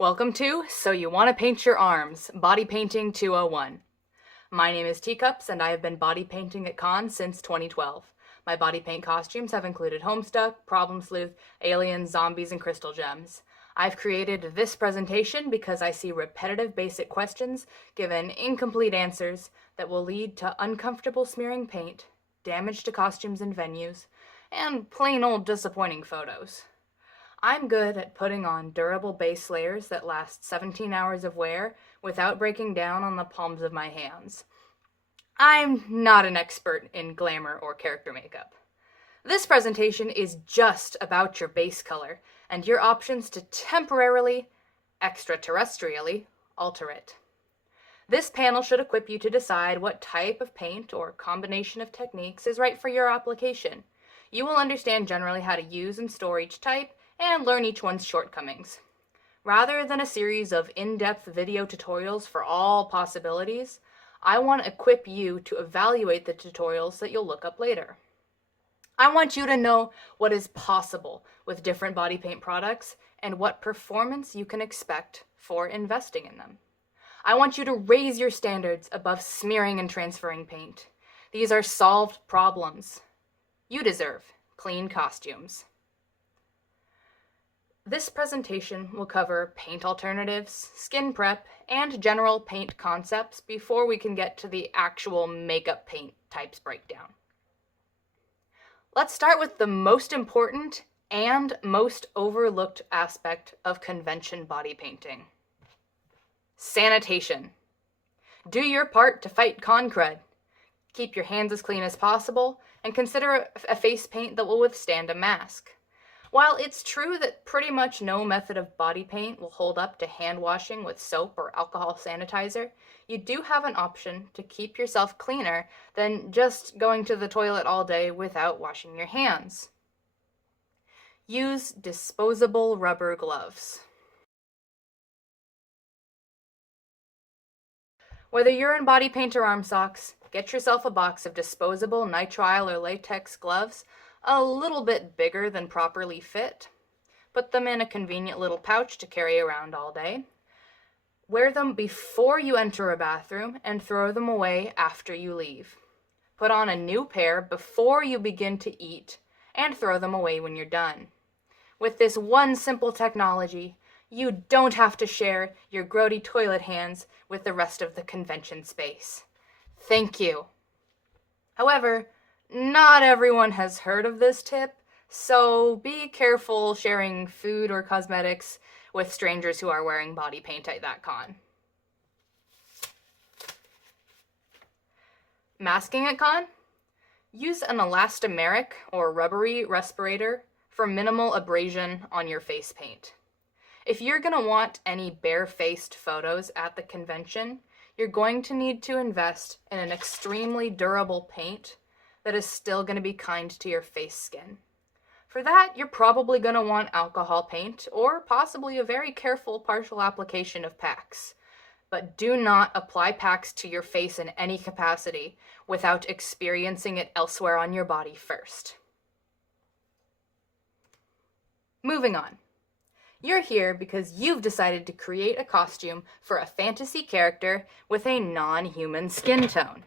Welcome to So You Want to Paint Your Arms, Body Painting 201. My name is Teacups and I have been body painting at Con since 2012. My body paint costumes have included Homestuck, Problem Sleuth, Aliens, Zombies, and Crystal Gems. I've created this presentation because I see repetitive basic questions given incomplete answers that will lead to uncomfortable smearing paint, damage to costumes and venues, and plain old disappointing photos. I'm good at putting on durable base layers that last 17 hours of wear without breaking down on the palms of my hands. I'm not an expert in glamour or character makeup. This presentation is just about your base color and your options to temporarily, extraterrestrially, alter it. This panel should equip you to decide what type of paint or combination of techniques is right for your application. You will understand generally how to use and store each type and learn each one's shortcomings. Rather than a series of in-depth video tutorials for all possibilities, I want to equip you to evaluate the tutorials that you'll look up later. I want you to know what is possible with different body paint products and what performance you can expect for investing in them. I want you to raise your standards above smearing and transferring paint. These are solved problems. You deserve clean costumes. This presentation will cover paint alternatives, skin prep, and general paint concepts before we can get to the actual makeup paint types breakdown. Let's start with the most important and most overlooked aspect of convention body painting. Sanitation. Do your part to fight con crud. Keep your hands as clean as possible, and consider a face paint that will withstand a mask. While it's true that pretty much no method of body paint will hold up to hand washing with soap or alcohol sanitizer, you do have an option to keep yourself cleaner than just going to the toilet all day without washing your hands. Use disposable rubber gloves. Whether you're in body paint or armsocks, get yourself a box of disposable nitrile or latex gloves a little bit bigger than properly fit. Put them in a convenient little pouch to carry around all day. Wear them before you enter a bathroom and throw them away after you leave. Put on a new pair before you begin to eat and throw them away when you're done. With this one simple technology, you don't have to share your grody toilet hands with the rest of the convention space. Thank you. However, not everyone has heard of this tip, so be careful sharing food or cosmetics with strangers who are wearing body paint at that con. Masking at con? Use an elastomeric or rubbery respirator for minimal abrasion on your face paint. If you're going to want any bare-faced photos at the convention, you're going to need to invest in an extremely durable paint that is still going to be kind to your face skin. For that, you're probably going to want alcohol paint or possibly a very careful partial application of packs. But do not apply packs to your face in any capacity without experiencing it elsewhere on your body first. Moving on. You're here because you've decided to create a costume for a fantasy character with a non-human skin tone.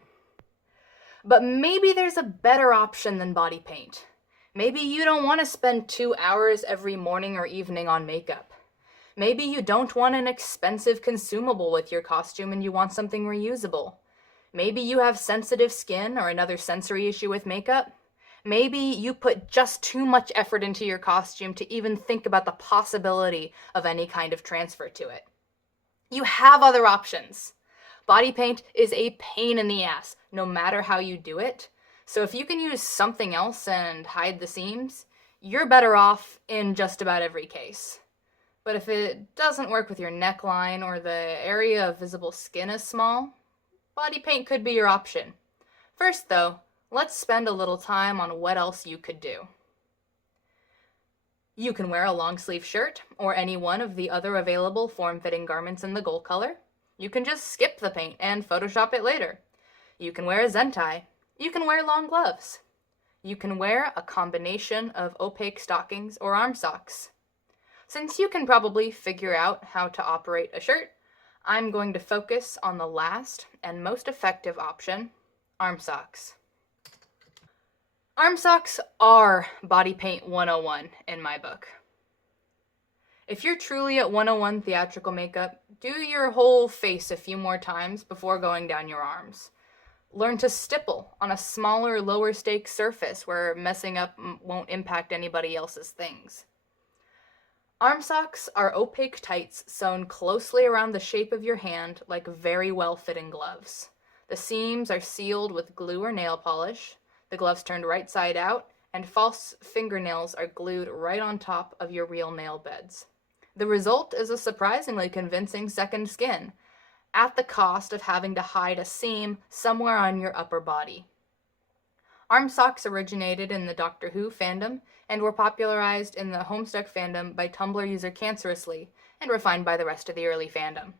But maybe there's a better option than body paint. Maybe you don't want to spend 2 hours every morning or evening on makeup. Maybe you don't want an expensive consumable with your costume and you want something reusable. Maybe you have sensitive skin or another sensory issue with makeup. Maybe you put just too much effort into your costume to even think about the possibility of any kind of transfer to it. You have other options. Body paint is a pain in the ass, no matter how you do it. So if you can use something else and hide the seams, you're better off in just about every case. But if it doesn't work with your neckline or the area of visible skin is small, body paint could be your option. First though, let's spend a little time on what else you could do. You can wear a long sleeve shirt or any one of the other available form-fitting garments in the gold color. You can just skip the paint and Photoshop it later. You can wear a zentai. You can wear long gloves. You can wear a combination of opaque stockings or arm socks. Since you can probably figure out how to operate a shirt, I'm going to focus on the last and most effective option, arm socks. Arm socks are Body Paint 101 in my book. If you're truly at 101 theatrical makeup, do your whole face a few more times before going down your arms. Learn to stipple on a smaller, lower stakes surface where messing up won't impact anybody else's things. Arm socks are opaque tights sewn closely around the shape of your hand like very well-fitting gloves. The seams are sealed with glue or nail polish, the gloves turned right side out, and false fingernails are glued right on top of your real nail beds. The result is a surprisingly convincing second skin, at the cost of having to hide a seam somewhere on your upper body. Arm socks originated in the Doctor Who fandom and were popularized in the Homestuck fandom by Tumblr user Cancerously and refined by the rest of the early fandom.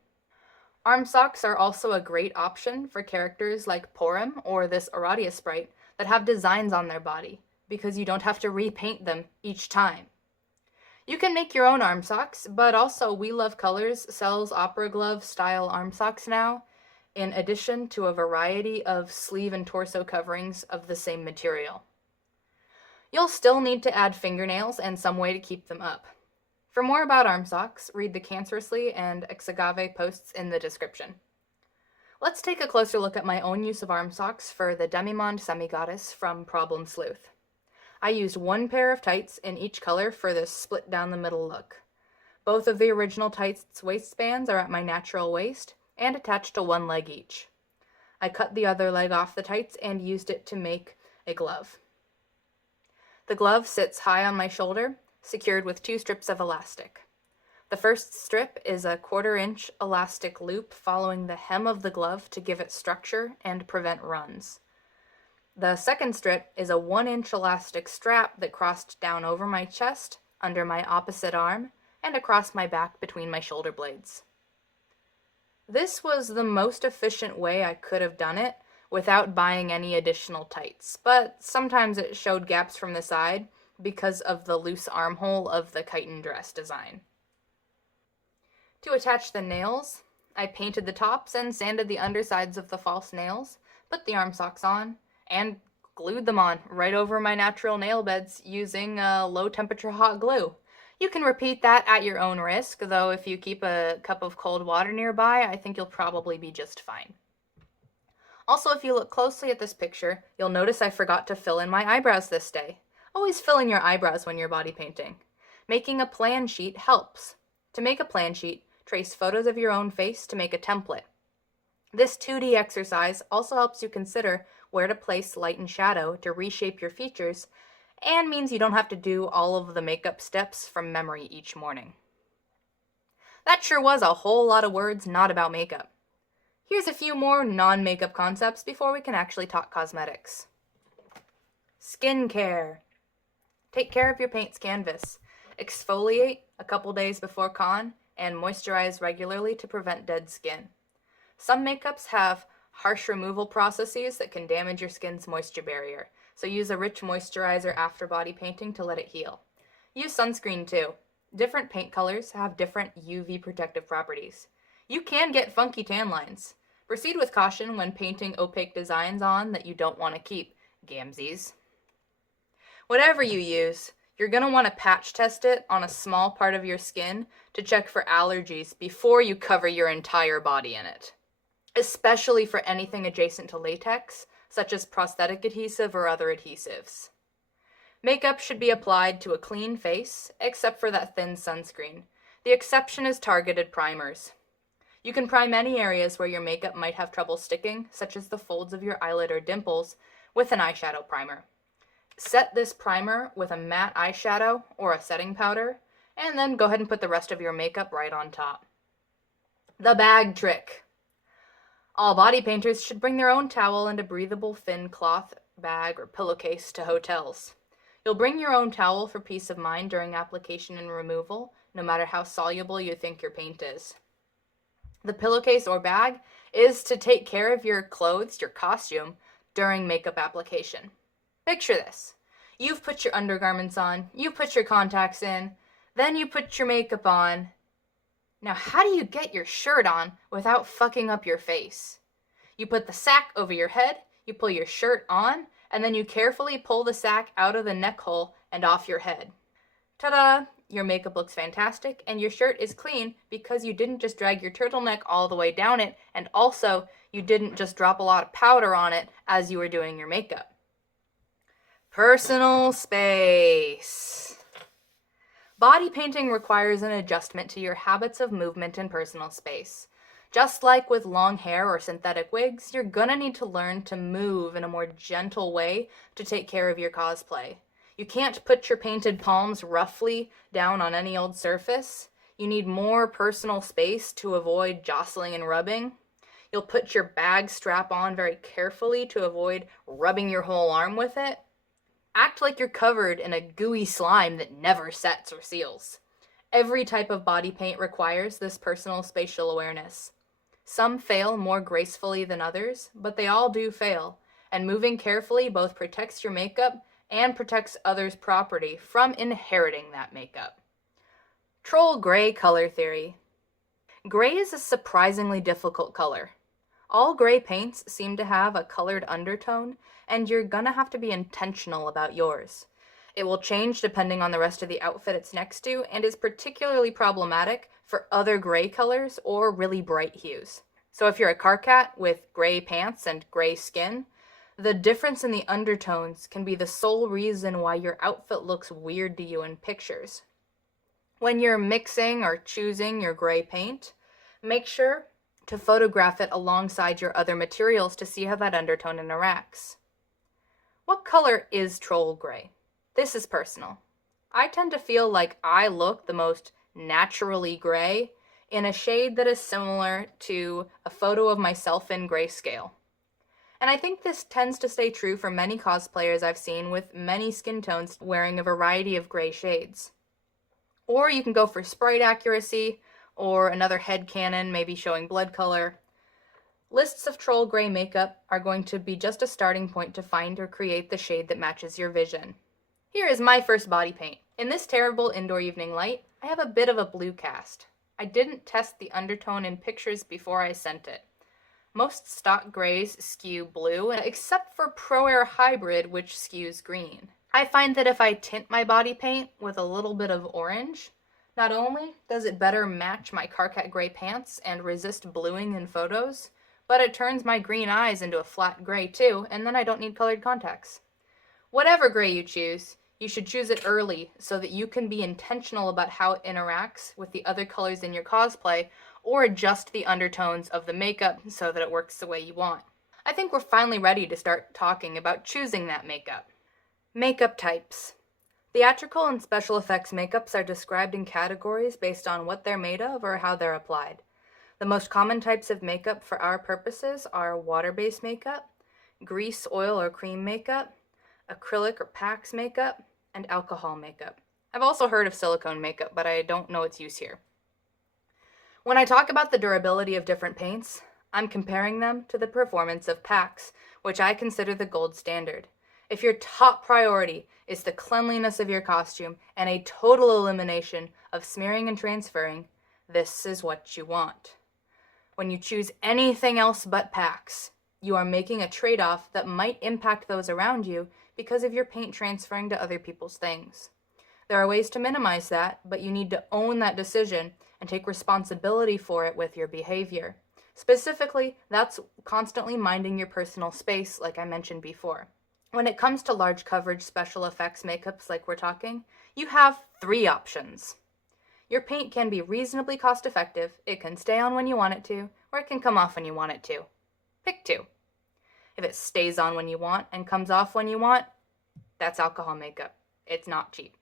Arm socks are also a great option for characters like Porum or this Aradia sprite that have designs on their body, because you don't have to repaint them each time. You can make your own arm socks, but also We Love Colors sells opera glove style arm socks now, in addition to a variety of sleeve and torso coverings of the same material. You'll still need to add fingernails and some way to keep them up. For more about arm socks, read the Cancerously and Exagave posts in the description. Let's take a closer look at my own use of arm socks for the Demimonde Semi-Goddess from Problem Sleuth. I used one pair of tights in each color for this split down the middle look. Both of the original tights waistbands are at my natural waist and attached to one leg each. I cut the other leg off the tights and used it to make a glove. The glove sits high on my shoulder, secured with 2 strips of elastic. The first strip is a 1/4 inch elastic loop following the hem of the glove to give it structure and prevent runs. The second strip is a 1 inch elastic strap that crossed down over my chest, under my opposite arm, and across my back between my shoulder blades. This was the most efficient way I could have done it without buying any additional tights, but sometimes it showed gaps from the side because of the loose armhole of the chiton dress design. To attach the nails, I painted the tops and sanded the undersides of the false nails, put the arm socks on, and glued them on right over my natural nail beds using low temperature hot glue. You can repeat that at your own risk, though if you keep a cup of cold water nearby, I think you'll probably be just fine. Also, if you look closely at this picture, you'll notice I forgot to fill in my eyebrows this day. Always fill in your eyebrows when you're body painting. Making a plan sheet helps. To make a plan sheet, trace photos of your own face to make a template. This 2D exercise also helps you consider where to place light and shadow to reshape your features, and means you don't have to do all of the makeup steps from memory each morning. That sure was a whole lot of words not about makeup. Here's a few more non-makeup concepts before we can actually talk cosmetics. Skincare. Take care of your paint's canvas. Exfoliate a couple days before con, and moisturize regularly to prevent dead skin. Some makeups have harsh removal processes that can damage your skin's moisture barrier, so use a rich moisturizer after body painting to let it heal. Use sunscreen too. Different paint colors have different UV protective properties. You can get funky tan lines. Proceed with caution when painting opaque designs on that you don't want to keep, gamsies. Whatever you use, you're going to want to patch test it on a small part of your skin to check for allergies before you cover your entire body in it, especially for anything adjacent to latex, such as prosthetic adhesive or other adhesives. Makeup should be applied to a clean face, except for that thin sunscreen. The exception is targeted primers. You can prime any areas where your makeup might have trouble sticking, such as the folds of your eyelid or dimples, with an eyeshadow primer. Set this primer with a matte eyeshadow or a setting powder, and then go ahead and put the rest of your makeup right on top. The bag trick. All body painters should bring their own towel and a breathable thin cloth bag or pillowcase to hotels. You'll bring your own towel for peace of mind during application and removal, no matter how soluble you think your paint is. The pillowcase or bag is to take care of your clothes, your costume, during makeup application. Picture this. You've put your undergarments on, you've put your contacts in, Then you put your makeup on. Now, how do you get your shirt on without fucking up your face? You put the sack over your head, you pull your shirt on, and then you carefully pull the sack out of the neck hole and off your head. Ta-da! Your makeup looks fantastic, and your shirt is clean because you didn't just drag your turtleneck all the way down it, and also you didn't just drop a lot of powder on it as you were doing your makeup. Personal space. Body painting requires an adjustment to your habits of movement in personal space. Just like with long hair or synthetic wigs, you're gonna need to learn to move in a more gentle way to take care of your cosplay. You can't put your painted palms roughly down on any old surface. You need more personal space to avoid jostling and rubbing. You'll put your bag strap on very carefully to avoid rubbing your whole arm with it. Act like you're covered in a gooey slime that never sets or seals. Every type of body paint requires this personal spatial awareness. Some fail more gracefully than others, but they all do fail, and moving carefully both protects your makeup and protects others' property from inheriting that makeup. Troll gray color theory. Gray is a surprisingly difficult color. All gray paints seem to have a colored undertone, and you're gonna have to be intentional about yours. It will change depending on the rest of the outfit it's next to, and is particularly problematic for other gray colors or really bright hues. So if you're a car cat with gray pants and gray skin, the difference in the undertones can be the sole reason why your outfit looks weird to you in pictures. When you're mixing or choosing your gray paint, make sure to photograph it alongside your other materials to see how that undertone interacts. What color is troll gray? This is personal. I tend to feel like I look the most naturally gray in a shade that is similar to a photo of myself in grayscale. And I think this tends to stay true for many cosplayers I've seen with many skin tones wearing a variety of gray shades. Or you can go for sprite accuracy, or another headcanon maybe showing blood color. Lists of troll gray makeup are going to be just a starting point to find or create the shade that matches your vision. Here is my first body paint. In this terrible indoor evening light, I have a bit of a blue cast. I didn't test the undertone in pictures before I sent it. Most stock grays skew blue, except for Pro Air Hybrid, which skews green. I find that if I tint my body paint with a little bit of orange, not only does it better match my Carcat gray pants and resist bluing in photos, but it turns my green eyes into a flat gray too, and then I don't need colored contacts. Whatever gray you choose, you should choose it early so that you can be intentional about how it interacts with the other colors in your cosplay, or adjust the undertones of the makeup so that it works the way you want. I think we're finally ready to start talking about choosing that makeup. Makeup types. Theatrical and special effects makeups are described in categories based on what they're made of or how they're applied. The most common types of makeup for our purposes are water-based makeup, grease, oil, or cream makeup, acrylic or PAX makeup, and alcohol makeup. I've also heard of silicone makeup, but I don't know its use here. When I talk about the durability of different paints, I'm comparing them to the performance of PAX, which I consider the gold standard. If your top priority is the cleanliness of your costume and a total elimination of smearing and transferring, this is what you want. When you choose anything else but PAX, you are making a trade-off that might impact those around you because of your paint transferring to other people's things. There are ways to minimize that, but you need to own that decision and take responsibility for it with your behavior. Specifically, that's constantly minding your personal space, like I mentioned before. When it comes to large coverage special effects makeups like we're talking, you have 3 options. Your paint can be reasonably cost effective, it can stay on when you want it to, or it can come off when you want it to. Pick 2. If it stays on when you want and comes off when you want, that's alcohol makeup. It's not cheap.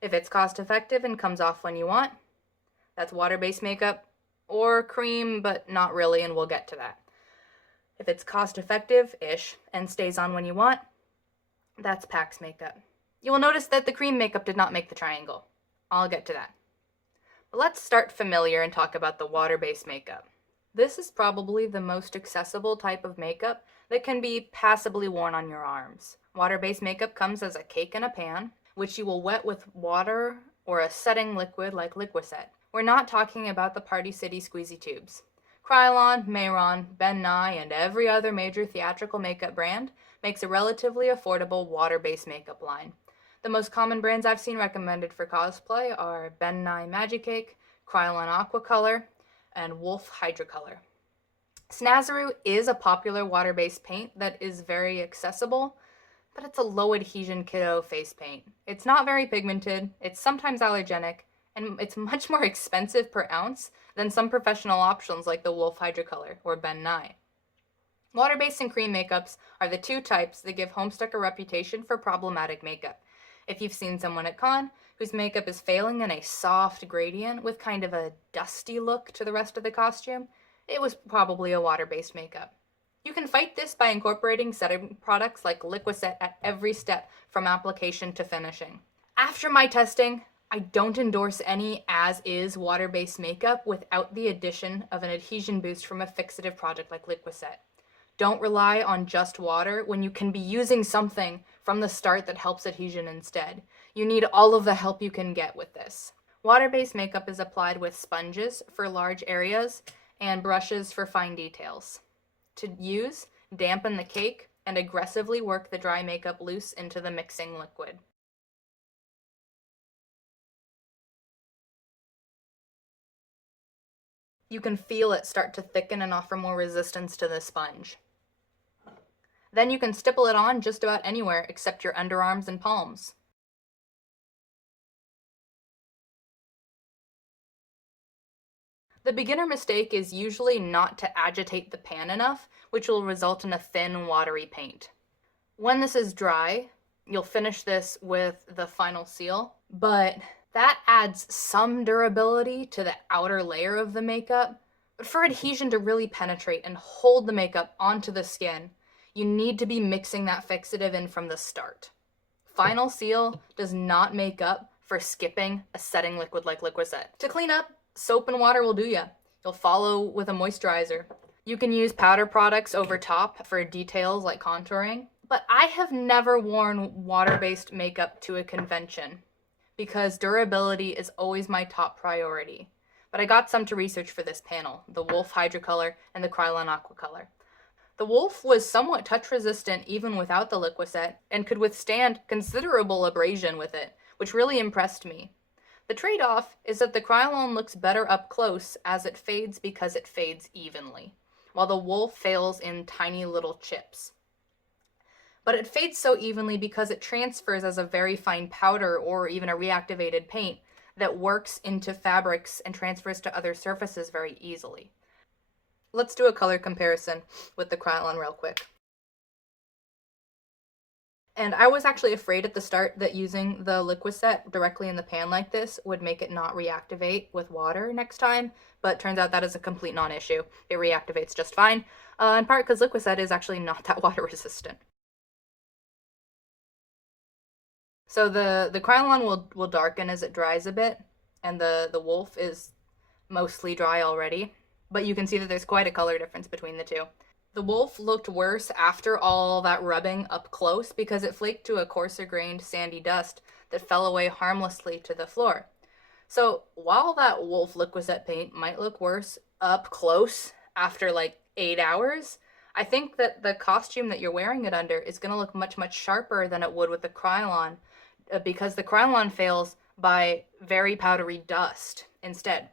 If it's cost effective and comes off when you want, that's water-based makeup, or cream, but not really, and we'll get to that. If it's cost effective-ish and stays on when you want, that's PAX makeup. You will notice that the cream makeup did not make the triangle. I'll get to that. But let's start familiar and talk about the water-based makeup. This is probably the most accessible type of makeup that can be passably worn on your arms. Water-based makeup comes as a cake in a pan, which you will wet with water or a setting liquid like Liquicet. We're not talking about the Party City squeezy tubes. Krylon, Mayron, Ben Nye, and every other major theatrical makeup brand makes a relatively affordable water-based makeup line. The most common brands I've seen recommended for cosplay are Ben Nye Magic Cake, Krylon Aquacolor, and Wolf Hydrocolor. Snazaroo is a popular water-based paint that is very accessible, but it's a low-adhesion kiddo face paint. It's not very pigmented, it's sometimes allergenic, and it's much more expensive per ounce than some professional options like the Wolf Hydrocolor or Ben Nye. Water-based and cream makeups are the two types that give Homestuck a reputation for problematic makeup. If you've seen someone at con whose makeup is failing in a soft gradient with kind of a dusty look to the rest of the costume, it was probably a water-based makeup. You can fight this by incorporating setting products like Liquicet at every step from application to finishing. After my testing, I don't endorse any as-is water-based makeup without the addition of an adhesion boost from a fixative product like Liquicet. Don't rely on just water when you can be using something from the start that helps adhesion instead. You need all of the help you can get with this. Water-based makeup is applied with sponges for large areas and brushes for fine details. To use, dampen the cake and aggressively work the dry makeup loose into the mixing liquid. You can feel it start to thicken and offer more resistance to the sponge. Then you can stipple it on just about anywhere except your underarms and palms. The beginner mistake is usually not to agitate the pan enough, which will result in a thin, watery paint. When this is dry, you'll finish this with the final seal, but that adds some durability to the outer layer of the makeup. But for adhesion to really penetrate and hold the makeup onto the skin, you need to be mixing that fixative in from the start. Final seal does not make up for skipping a setting liquid like Liquicet. To clean up, soap and water will do ya. You'll follow with a moisturizer. You can use powder products over top for details like contouring, but I have never worn water-based makeup to a convention because durability is always my top priority. But I got some to research for this panel, the Wolf Hydrocolor and the Krylon Aquacolor. The Wolf was somewhat touch-resistant even without the Liquicet and could withstand considerable abrasion with it, which really impressed me. The trade-off is that the Krylon looks better up close as it fades because it fades evenly, while the Wolf fails in tiny little chips. But it fades so evenly because it transfers as a very fine powder or even a reactivated paint that works into fabrics and transfers to other surfaces very easily. Let's do a color comparison with the Krylon real quick. And I was actually afraid at the start that using the Liquicet directly in the pan like this would make it not reactivate with water next time, but turns out that is a complete non-issue. It reactivates just fine, in part because Liquicet is actually not that water resistant. So the Krylon will darken as it dries a bit, and the Wolf is mostly dry already, but you can see that there's quite a color difference between the two. The Wolf looked worse after all that rubbing up close because it flaked to a coarser grained sandy dust that fell away harmlessly to the floor. So while that Wolf Liquicet paint might look worse up close after like 8 hours, I think that the costume that you're wearing it under is going to look much, much sharper than it would with the Krylon because the Krylon fails by very powdery dust instead.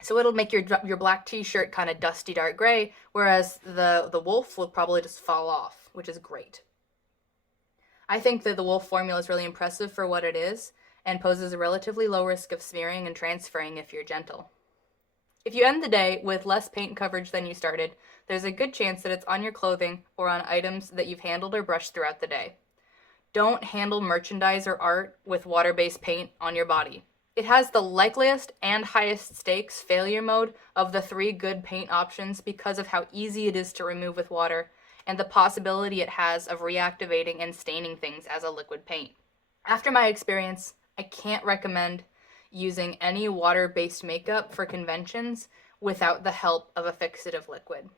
So it'll make your black t-shirt kind of dusty dark gray, whereas the Wolf will probably just fall off, which is great. I think that the Wolf formula is really impressive for what it is and poses a relatively low risk of smearing and transferring if you're gentle. If you end the day with less paint coverage than you started, there's a good chance that it's on your clothing or on items that you've handled or brushed throughout the day. Don't handle merchandise or art with water-based paint on your body. It has the likeliest and highest stakes failure mode of the 3 good paint options because of how easy it is to remove with water and the possibility it has of reactivating and staining things as a liquid paint. After my experience, I can't recommend using any water-based makeup for conventions without the help of a fixative liquid.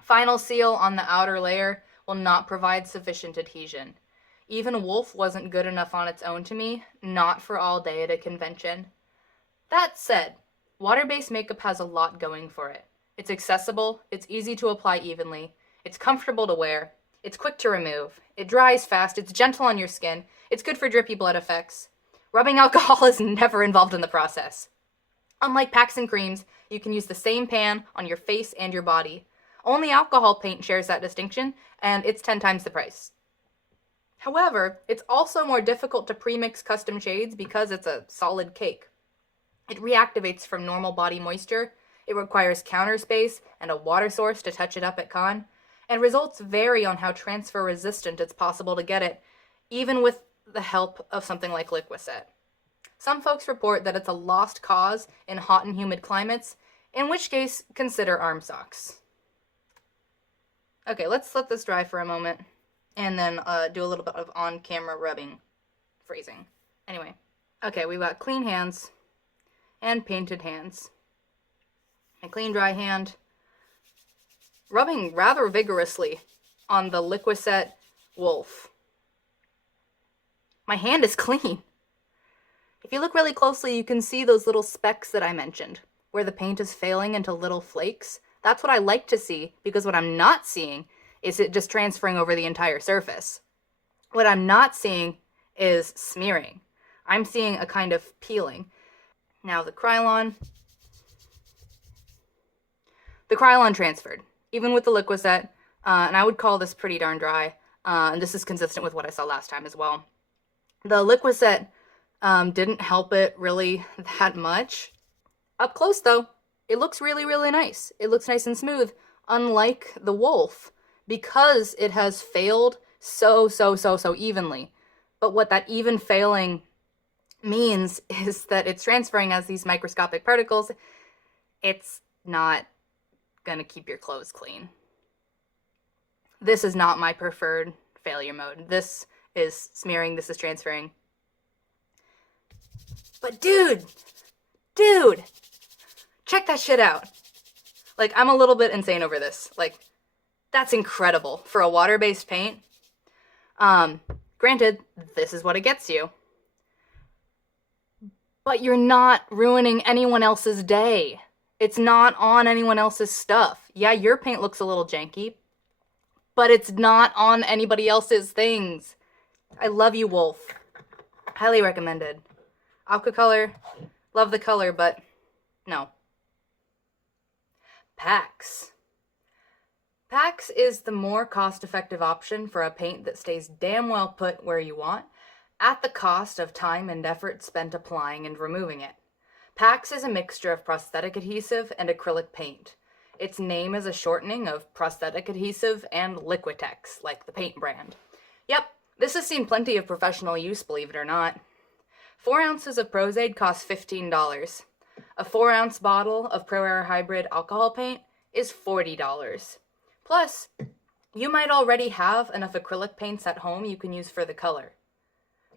Final seal on the outer layer will not provide sufficient adhesion. Even Wolf wasn't good enough on its own to me, not for all day at a convention. That said, water-based makeup has a lot going for it. It's accessible, it's easy to apply evenly, it's comfortable to wear, it's quick to remove, it dries fast, it's gentle on your skin, it's good for drippy blood effects. Rubbing alcohol is never involved in the process. Unlike packs and creams, you can use the same pan on your face and your body. Only alcohol paint shares that distinction, and it's 10 times the price. However, it's also more difficult to pre-mix custom shades because it's a solid cake. It reactivates from normal body moisture, it requires counter space and a water source to touch it up at con, and results vary on how transfer resistant it's possible to get it, even with the help of something like Liquicet. Some folks report that it's a lost cause in hot and humid climates, in which case, consider armsocks. Okay, let's let this dry for a moment, and then do a little bit of on-camera rubbing, freezing. Anyway, okay, we've got clean hands and painted hands. A clean, dry hand, rubbing rather vigorously on the Liquicet Wolf. My hand is clean. If you look really closely, you can see those little specks that I mentioned, where the paint is failing into little flakes. That's what I like to see, because what I'm not seeing is it just transferring over the entire surface. What I'm not seeing is smearing. I'm seeing a kind of peeling. Now the Krylon transferred, even with the Liquicet, and I would call this pretty darn dry, and this is consistent with what I saw last time as well. The Liquicet didn't help it really that much. Up close, though, it looks really, really nice. It looks nice and smooth, unlike the Wolf, because it has failed so evenly. But what that even failing means is that it's transferring as these microscopic particles. It's not gonna keep your clothes clean. This is not my preferred failure mode. This is smearing, this is transferring. But dude, check that shit out. Like, I'm a little bit insane over this. Like, that's incredible for a water-based paint. Granted, this is what it gets you. But you're not ruining anyone else's day. It's not on anyone else's stuff. Yeah, your paint looks a little janky, but it's not on anybody else's things. I love you, Wolf. Highly recommended. Aqua color, love the color, but no. Packs. Packs is the more cost-effective option for a paint that stays damn well put where you want, at the cost of time and effort spent applying and removing it. Packs is a mixture of prosthetic adhesive and acrylic paint. Its name is a shortening of prosthetic adhesive and Liquitex, like the paint brand. Yep, this has seen plenty of professional use, believe it or not. 4 ounces of Prozaid costs $15. A 4-ounce bottle of Pro Air Hybrid alcohol paint is $40. Plus, you might already have enough acrylic paints at home you can use for the color.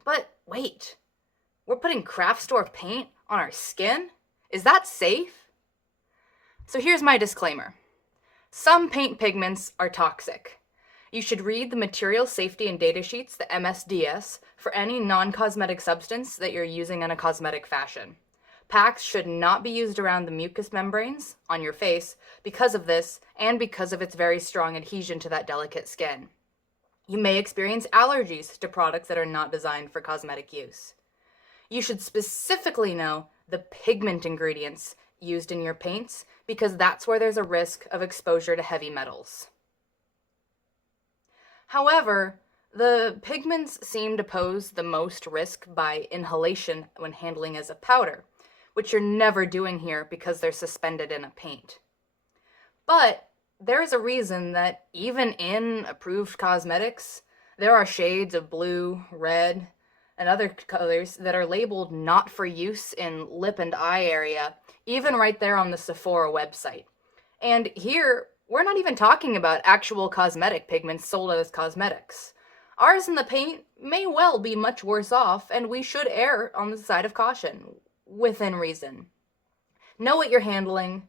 But wait, we're putting craft store paint on our skin? Is that safe? So here's my disclaimer. Some paint pigments are toxic. You should read the Material Safety and Data Sheets, the MSDS, for any non-cosmetic substance that you're using in a cosmetic fashion. Packs should not be used around the mucous membranes on your face because of this and because of its very strong adhesion to that delicate skin. You may experience allergies to products that are not designed for cosmetic use. You should specifically know the pigment ingredients used in your paints because that's where there's a risk of exposure to heavy metals. However, the pigments seem to pose the most risk by inhalation when handling as a powder, which you're never doing here because they're suspended in a paint. But there is a reason that even in approved cosmetics, there are shades of blue, red, and other colors that are labeled not for use in lip and eye area, even right there on the Sephora website. And here, we're not even talking about actual cosmetic pigments sold as cosmetics. Ours in the paint may well be much worse off, and we should err on the side of caution, within reason. Know what you're handling,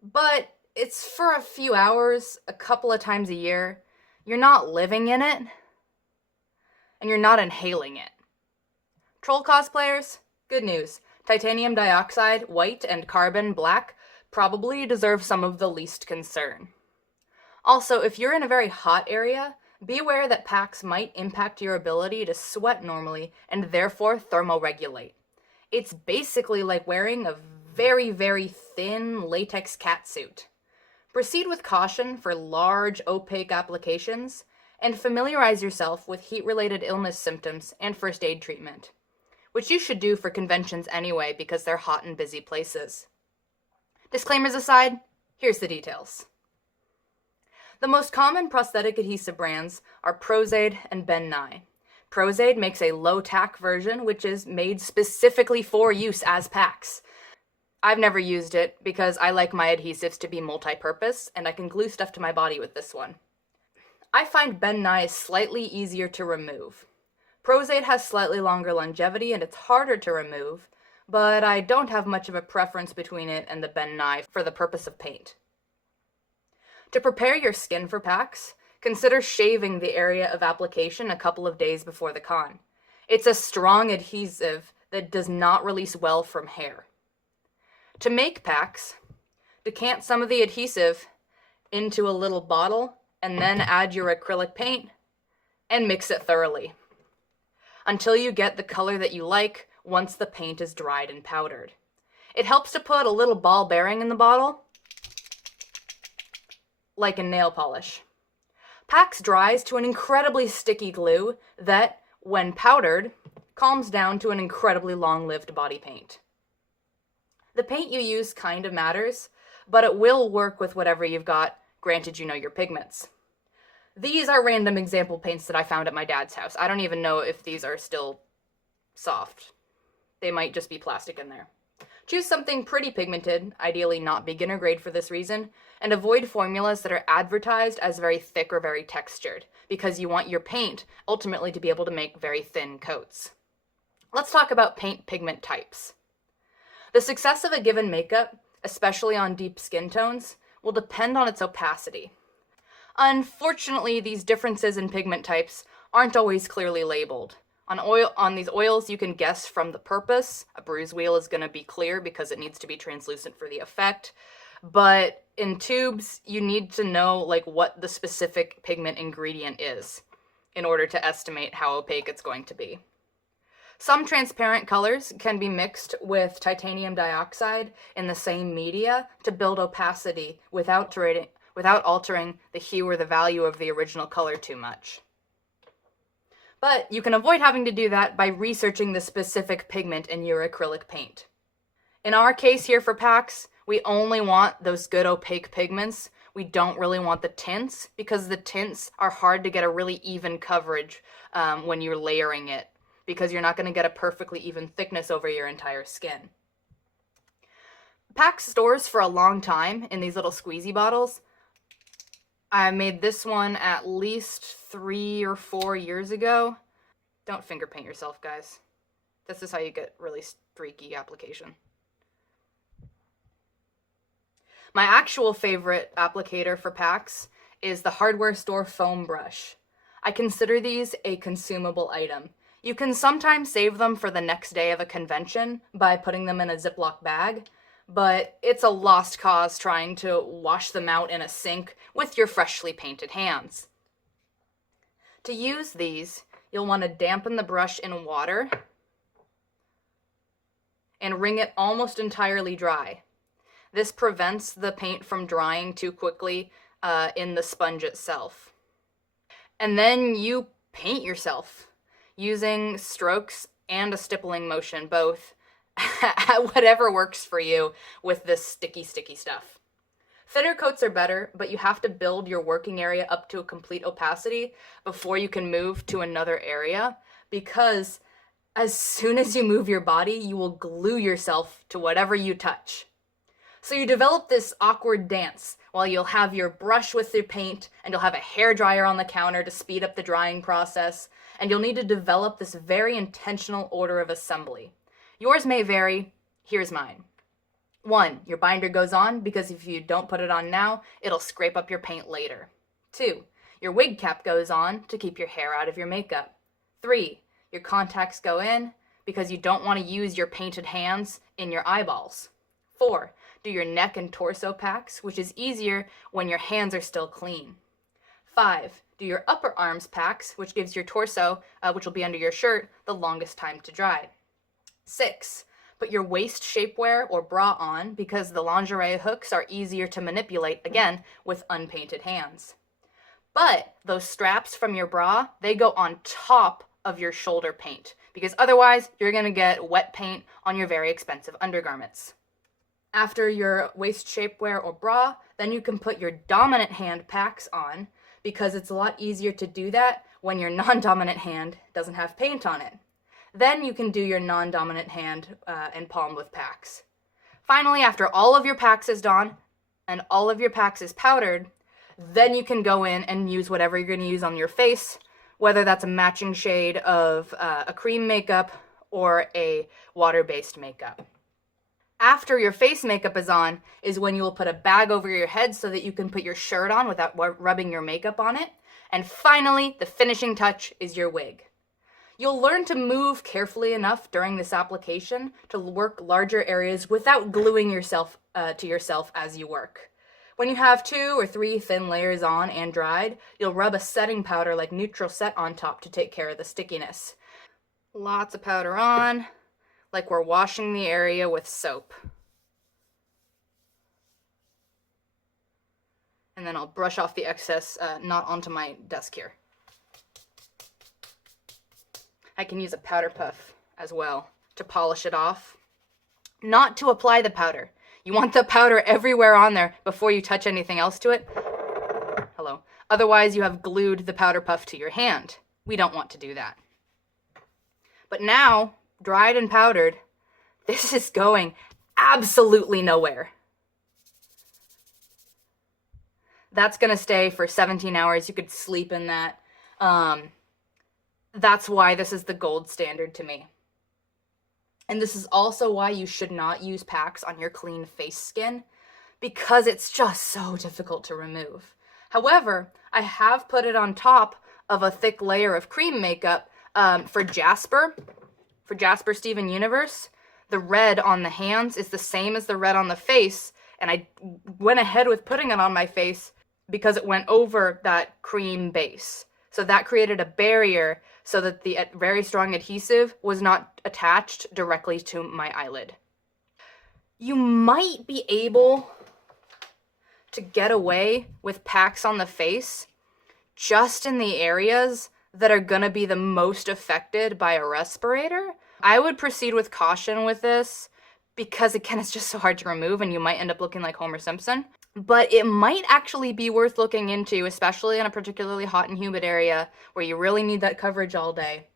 but it's for a few hours, a couple of times a year. You're not living in it. and you're not inhaling it. Troll cosplayers? Good news. Titanium dioxide, white, and carbon, black, probably deserve some of the least concern. Also, if you're in a very hot area, be aware that packs might impact your ability to sweat normally and therefore thermoregulate. It's basically like wearing a very, very thin latex catsuit. Proceed with caution for large, opaque applications, and familiarize yourself with heat-related illness symptoms and first aid treatment, which you should do for conventions anyway because they're hot and busy places. Disclaimers aside, here's the details. The most common prosthetic adhesive brands are Pros-Aid and Ben Nye. Pros-Aid makes a low-tack version, which is made specifically for use as packs. I've never used it because I like my adhesives to be multi-purpose, and I can glue stuff to my body with this one. I find Ben Nye slightly easier to remove. Pros-Aid has slightly longer longevity and it's harder to remove, but I don't have much of a preference between it and the Ben Nye for the purpose of paint. To prepare your skin for packs, consider shaving the area of application a couple of days before the con. It's a strong adhesive that does not release well from hair. To make packs, decant some of the adhesive into a little bottle and then add your acrylic paint and mix it thoroughly until you get the color that you like once the paint is dried and powdered. It helps to put a little ball bearing in the bottle, like in nail polish. Packs dries to an incredibly sticky glue that, when powdered, calms down to an incredibly long-lived body paint. The paint you use kind of matters, but it will work with whatever you've got, granted you know your pigments. These are random example paints that I found at my dad's house. I don't even know if these are still soft. They might just be plastic in there. Choose something pretty pigmented, ideally not beginner grade for this reason, and avoid formulas that are advertised as very thick or very textured, because you want your paint ultimately to be able to make very thin coats. Let's talk about paint pigment types. The success of a given makeup, especially on deep skin tones, will depend on its opacity. Unfortunately, these differences in pigment types aren't always clearly labeled. On these oils, you can guess from the purpose. A bruise wheel is going to be clear because it needs to be translucent for the effect. But in tubes, you need to know what the specific pigment ingredient is in order to estimate how opaque it's going to be. Some transparent colors can be mixed with titanium dioxide in the same media to build opacity without altering the hue or the value of the original color too much. But you can avoid having to do that by researching the specific pigment in your acrylic paint. In our case here for packs, we only want those good opaque pigments. We don't really want the tints because the tints are hard to get a really even coverage when you're layering it, because you're not going to get a perfectly even thickness over your entire skin. Pack stores for a long time in these little squeezy bottles. I made this one at least 3 or 4 years ago. Don't finger paint yourself, guys. This is how you get really streaky application. My actual favorite applicator for packs is the hardware store foam brush. I consider these a consumable item. You can sometimes save them for the next day of a convention by putting them in a Ziploc bag, but it's a lost cause trying to wash them out in a sink with your freshly painted hands. To use these, you'll want to dampen the brush in water and wring it almost entirely dry. This prevents the paint from drying too quickly in the sponge itself. And then you paint yourself using strokes and a stippling motion, both, whatever works for you with this sticky stuff. Thinner coats are better, but you have to build your working area up to a complete opacity before you can move to another area, because as soon as you move your body, you will glue yourself to whatever you touch. So you develop this awkward dance while you'll have your brush with your paint and you'll have a hairdryer on the counter to speed up the drying process, and you'll need to develop this very intentional order of assembly. Yours may vary. Here's mine. 1, your binder goes on because if you don't put it on now, it'll scrape up your paint later. 2, your wig cap goes on to keep your hair out of your makeup. 3, your contacts go in because you don't want to use your painted hands in your eyeballs. 4, do your neck and torso packs, which is easier when your hands are still clean. 5, do your upper arms packs, which gives your torso, which will be under your shirt, the longest time to dry. 6, put your waist shapewear or bra on because the lingerie hooks are easier to manipulate, again, with unpainted hands. But those straps from your bra, they go on top of your shoulder paint because otherwise you're going to get wet paint on your very expensive undergarments. After your waist shapewear or bra, then you can put your dominant hand packs on because it's a lot easier to do that when your non-dominant hand doesn't have paint on it. Then you can do your non-dominant hand and palm with packs. Finally, after all of your packs is done and all of your packs is powdered, then you can go in and use whatever you're going to use on your face, whether that's a matching shade of a cream makeup or a water-based makeup. After your face makeup is on is when you will put a bag over your head so that you can put your shirt on without rubbing your makeup on it. And finally, the finishing touch is your wig. You'll learn to move carefully enough during this application to work larger areas without gluing yourself to yourself as you work. When you have 2 or 3 thin layers on and dried, you'll rub a setting powder like Neutral Set on top to take care of the stickiness. Lots of powder on, like we're washing the area with soap. And then I'll brush off the excess, not onto my desk here. I can use a powder puff as well to polish it off. Not to apply the powder. You want the powder everywhere on there before you touch anything else to it. Hello. Otherwise, you have glued the powder puff to your hand. We don't want to do that. But now, dried and powdered, this is going absolutely nowhere. That's going to stay for 17 hours. You could sleep in that. That's why this is the gold standard to me. And this is also why you should not use packs on your clean face skin, because it's just so difficult to remove. However, I have put it on top of a thick layer of cream makeup for Jasper Steven Universe. The red on the hands is the same as the red on the face, and I went ahead with putting it on my face because it went over that cream base. So that created a barrier so that the very strong adhesive was not attached directly to my eyelid. You might be able to get away with packs on the face just in the areas that are going to be the most affected by a respirator. I would proceed with caution with this because, again, it's just so hard to remove and you might end up looking like Homer Simpson. But it might actually be worth looking into, especially in a particularly hot and humid area where you really need that coverage all day,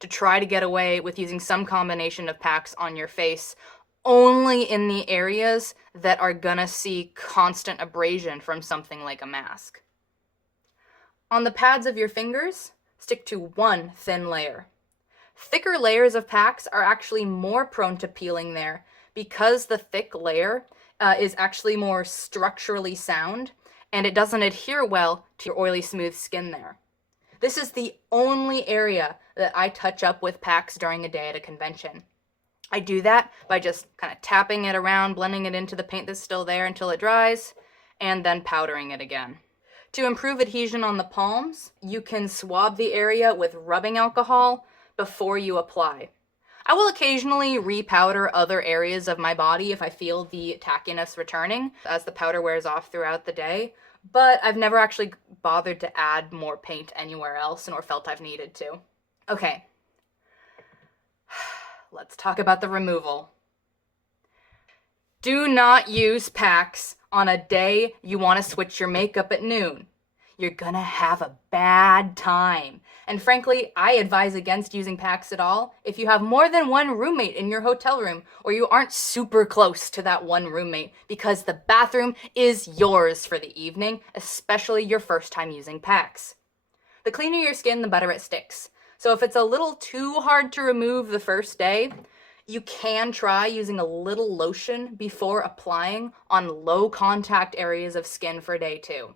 to try to get away with using some combination of packs on your face only in the areas that are gonna see constant abrasion from something like a mask. On the pads of your fingers, stick to 1 thin layer. Thicker layers of packs are actually more prone to peeling there because the thick layer is actually more structurally sound, and it doesn't adhere well to your oily, smooth skin there. This is the only area that I touch up with packs during a day at a convention. I do that by just kind of tapping it around, blending it into the paint that's still there until it dries, and then powdering it again. To improve adhesion on the palms, you can swab the area with rubbing alcohol before you apply. I will occasionally repowder other areas of my body if I feel the tackiness returning as the powder wears off throughout the day, but I've never actually bothered to add more paint anywhere else nor felt I've needed to. Okay, let's talk about the removal. Do not use packs on a day you want to switch your makeup at noon. You're gonna have a bad time. And frankly, I advise against using packs at all if you have more than one roommate in your hotel room or you aren't super close to that one roommate, because the bathroom is yours for the evening, especially your first time using packs. The cleaner your skin, the better it sticks. So if it's a little too hard to remove the first day, you can try using a little lotion before applying on low contact areas of skin for day 2.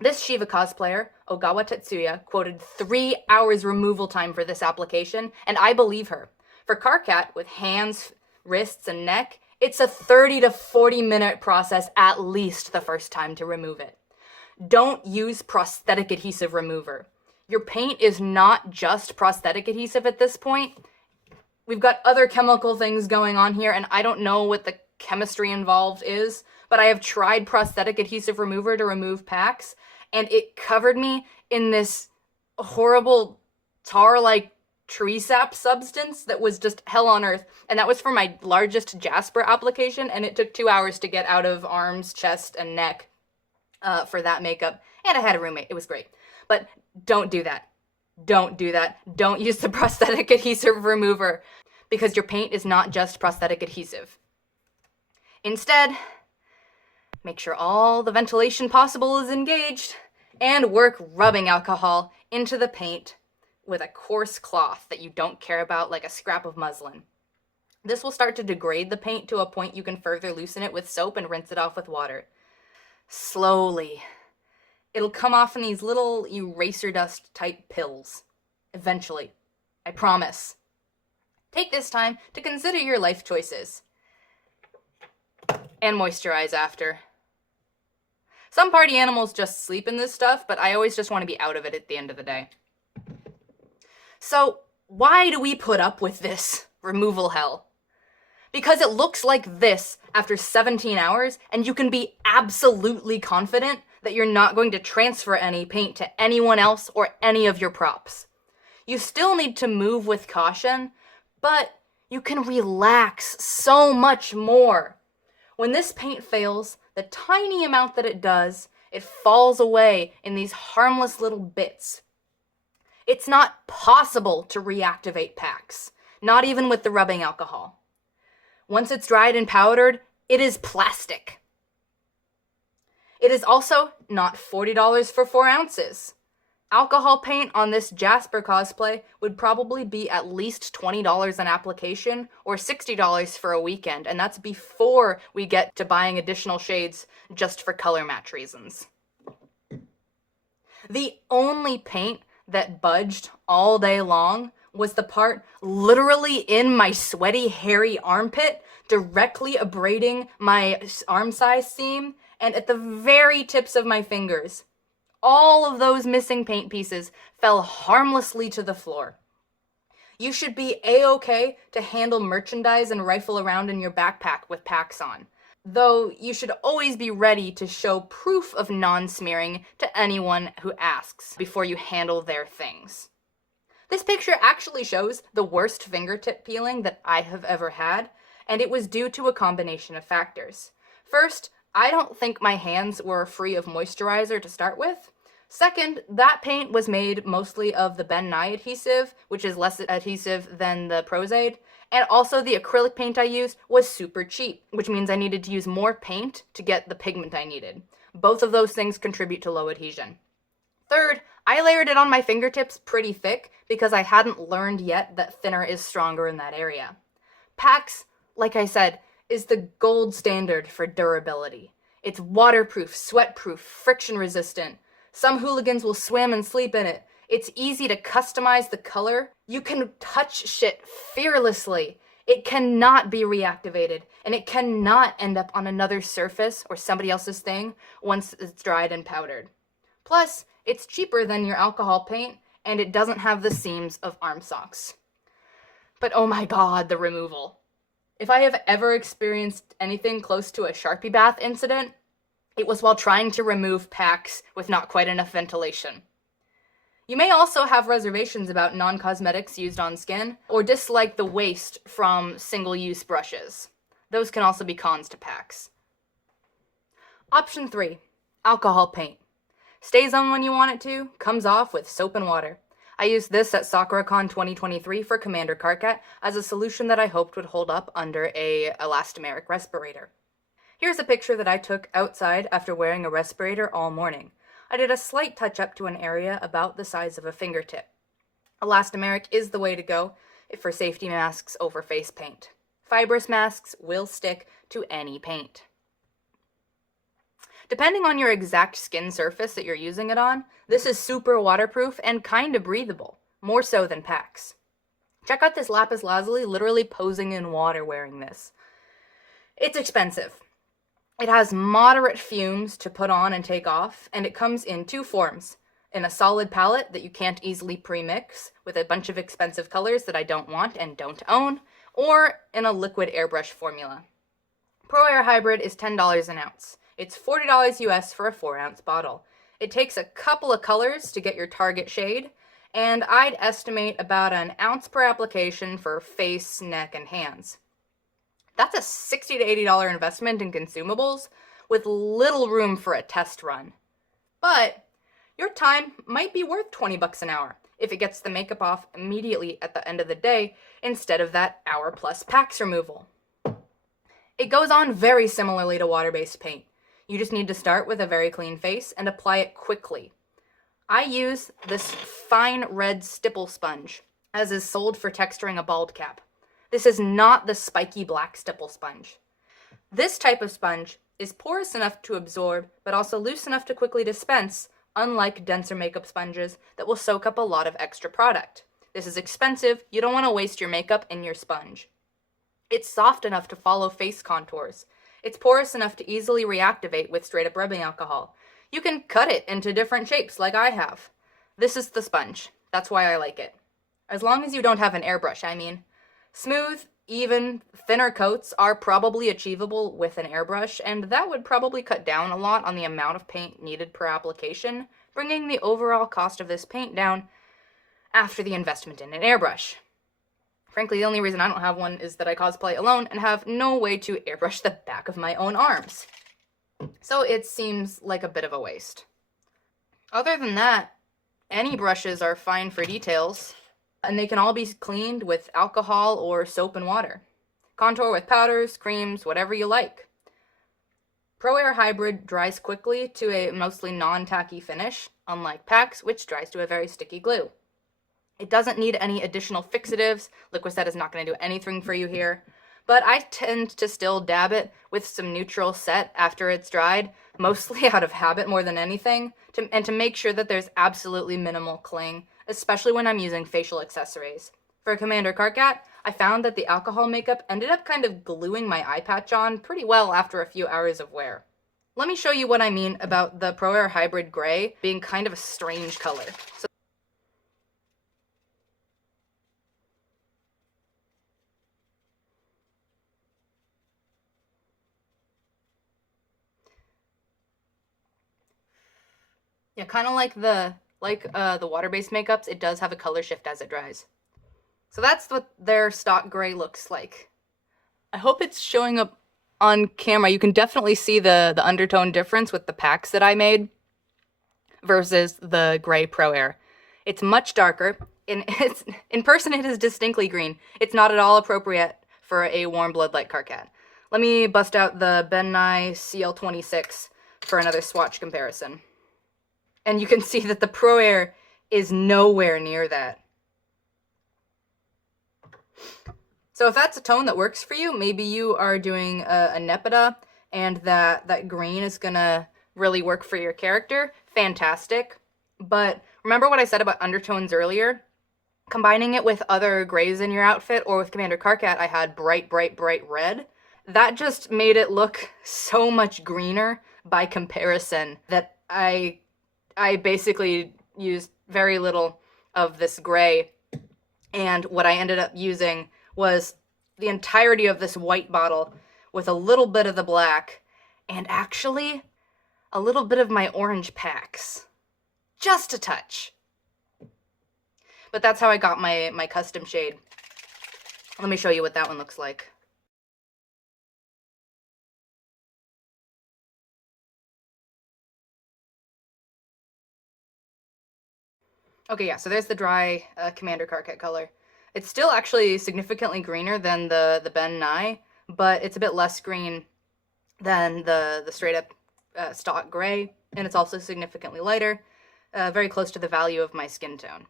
This Shiva cosplayer, Ogawa Tetsuya, quoted 3 hours removal time for this application, and I believe her. For Karkat, with hands, wrists, and neck, it's a 30 to 40 minute process at least the first time to remove it. Don't use prosthetic adhesive remover. Your paint is not just prosthetic adhesive at this point. We've got other chemical things going on here, and I don't know what the chemistry involved is, but I have tried prosthetic adhesive remover to remove packs, and it covered me in this horrible tar-like tree sap substance that was just hell on earth. And that was for my largest Jasper application, and it took 2 hours to get out of arms, chest, and neck for that makeup. And I had a roommate. It was great. But don't do that. Don't do that. Don't use the prosthetic adhesive remover, because your paint is not just prosthetic adhesive. Instead, make sure all the ventilation possible is engaged, and work rubbing alcohol into the paint with a coarse cloth that you don't care about, like a scrap of muslin. This will start to degrade the paint to a point you can further loosen it with soap and rinse it off with water. Slowly. It'll come off in these little eraser dust type pills. Eventually. I promise. Take this time to consider your life choices. And moisturize after. Some party animals just sleep in this stuff, but I always just want to be out of it at the end of the day. So, why do we put up with this removal hell? Because it looks like this after 17 hours, and you can be absolutely confident that you're not going to transfer any paint to anyone else or any of your props. You still need to move with caution, but you can relax so much more. When this paint fails, the tiny amount that it does, it falls away in these harmless little bits. It's not possible to reactivate packs, not even with the rubbing alcohol. Once it's dried and powdered, it is plastic. It is also not $40 for 4 ounces. Alcohol paint on this Jasper cosplay would probably be at least $20 an application or $60 for a weekend, and that's before we get to buying additional shades just for color match reasons. The only paint that budged all day long was the part literally in my sweaty, hairy armpit, directly abrading my arm size seam, and at the very tips of my fingers. All of those missing paint pieces fell harmlessly to the floor. You should be A-okay to handle merchandise and rifle around in your backpack with packs on, though you should always be ready to show proof of non-smearing to anyone who asks before you handle their things. This picture actually shows the worst fingertip peeling that I have ever had, and it was due to a combination of factors. First, I don't think my hands were free of moisturizer to start with. Second, that paint was made mostly of the Ben Nye adhesive, which is less adhesive than the Pros-Aid, and also the acrylic paint I used was super cheap, which means I needed to use more paint to get the pigment I needed. Both of those things contribute to low adhesion. Third, I layered it on my fingertips pretty thick because I hadn't learned yet that thinner is stronger in that area. Packs, like I said, is the gold standard for durability. It's waterproof, sweatproof, friction resistant. Some hooligans will swim and sleep in it. It's easy to customize the color. You can touch shit fearlessly. It cannot be reactivated, and it cannot end up on another surface or somebody else's thing once it's dried and powdered. Plus, it's cheaper than your alcohol paint, and it doesn't have the seams of armsocks. But oh my god, the removal. If I have ever experienced anything close to a Sharpie bath incident, it was while trying to remove packs with not quite enough ventilation. You may also have reservations about non-cosmetics used on skin, or dislike the waste from single-use brushes. Those can also be cons to packs. Option 3. Alcohol paint. Stays on when you want it to, comes off with soap and water. I used this at SAHcon 2023 for Commander Karkat as a solution that I hoped would hold up under a elastomeric respirator. Here's a picture that I took outside after wearing a respirator all morning. I did a slight touch-up to an area about the size of a fingertip. Elastomeric is the way to go for safety masks over face paint. Fibrous masks will stick to any paint. Depending on your exact skin surface that you're using it on, this is super waterproof and kind of breathable, more so than packs. Check out this lapis lazuli literally posing in water wearing this. It's expensive. It has moderate fumes to put on and take off, and it comes in two forms. In a solid palette that you can't easily pre-mix with a bunch of expensive colors that I don't want and don't own, or in a liquid airbrush formula. Pro Air Hybrid is $10 an ounce. It's $40 US for a 4-ounce bottle. It takes a couple of colors to get your target shade, and I'd estimate about an ounce per application for face, neck, and hands. That's a $60 to $80 investment in consumables with little room for a test run. But your time might be worth $20 an hour if it gets the makeup off immediately at the end of the day instead of that hour-plus packs removal. It goes on very similarly to water-based paint. You just need to start with a very clean face and apply it quickly. I use this fine red stipple sponge, as is sold for texturing a bald cap. This is not the spiky black stipple sponge. This type of sponge is porous enough to absorb, but also loose enough to quickly dispense, unlike denser makeup sponges that will soak up a lot of extra product. This is expensive, you don't want to waste your makeup in your sponge. It's soft enough to follow face contours. It's porous enough to easily reactivate with straight up rubbing alcohol. You can cut it into different shapes like I have. This is the sponge. That's why I like it. As long as you don't have an airbrush, I mean. Smooth, even, thinner coats are probably achievable with an airbrush, and that would probably cut down a lot on the amount of paint needed per application, bringing the overall cost of this paint down after the investment in an airbrush. Frankly, the only reason I don't have one is that I cosplay alone and have no way to airbrush the back of my own arms. So it seems like a bit of a waste. Other than that, any brushes are fine for details, and they can all be cleaned with alcohol or soap and water. Contour with powders, creams, whatever you like. Pro Air Hybrid dries quickly to a mostly non-tacky finish, unlike packs, which dries to a very sticky glue. It doesn't need any additional fixatives. Liquid is not going to do anything for you here. But I tend to still dab it with some neutral set after it's dried, mostly out of habit more than anything, and to make sure that there's absolutely minimal cling, especially when I'm using facial accessories. For Commander Karkat, I found that the alcohol makeup ended up kind of gluing my eye patch on pretty well after a few hours of wear. Let me show you what I mean about the Pro Air Hybrid Gray being kind of a strange color. Yeah, kind of like the water-based makeups, it does have a color shift as it dries. So that's what their stock gray looks like. I hope it's showing up on camera. You can definitely see the undertone difference with the packs that I made versus the gray Pro Air. It's much darker. In person, it is distinctly green. It's not at all appropriate for a warm blood like Karkat. Let me bust out the Ben Nye CL26 for another swatch comparison. And you can see that the Pro Air is nowhere near that. So if that's a tone that works for you, maybe you are doing a Nepeta and that green is gonna really work for your character, fantastic. But remember what I said about undertones earlier? Combining it with other grays in your outfit, or with Commander Karkat, I had bright, bright, bright red. That just made it look so much greener by comparison that I basically used very little of this gray, and what I ended up using was the entirety of this white bottle with a little bit of the black, and actually a little bit of my orange packs. Just a touch. But that's how I got my custom shade. Let me show you what that one looks like. Okay, yeah, so there's the dry Commander Karkat color. It's still actually significantly greener than the Ben Nye, but it's a bit less green than the straight up stock gray, and it's also significantly lighter, very close to the value of my skin tone.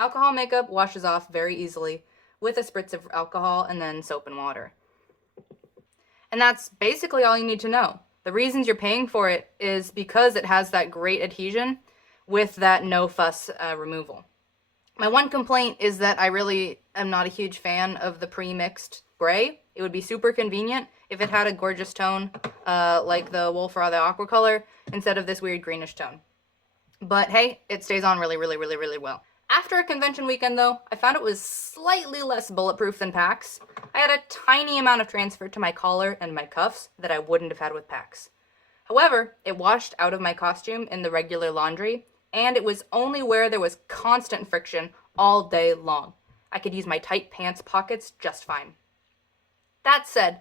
Alcohol makeup washes off very easily with a spritz of alcohol and then soap and water. And that's basically all you need to know. The reasons you're paying for it is because it has that great adhesion with that no fuss removal. My one complaint is that I really am not a huge fan of the pre-mixed gray. It would be super convenient if it had a gorgeous tone like the Wolf or the aqua color instead of this weird greenish tone. But hey, it stays on really, really, really, really well. After a convention weekend though, I found it was slightly less bulletproof than packs. I had a tiny amount of transfer to my collar and my cuffs that I wouldn't have had with packs. However, it washed out of my costume in the regular laundry, and it was only where there was constant friction all day long. I could use my tight pants pockets just fine. That said,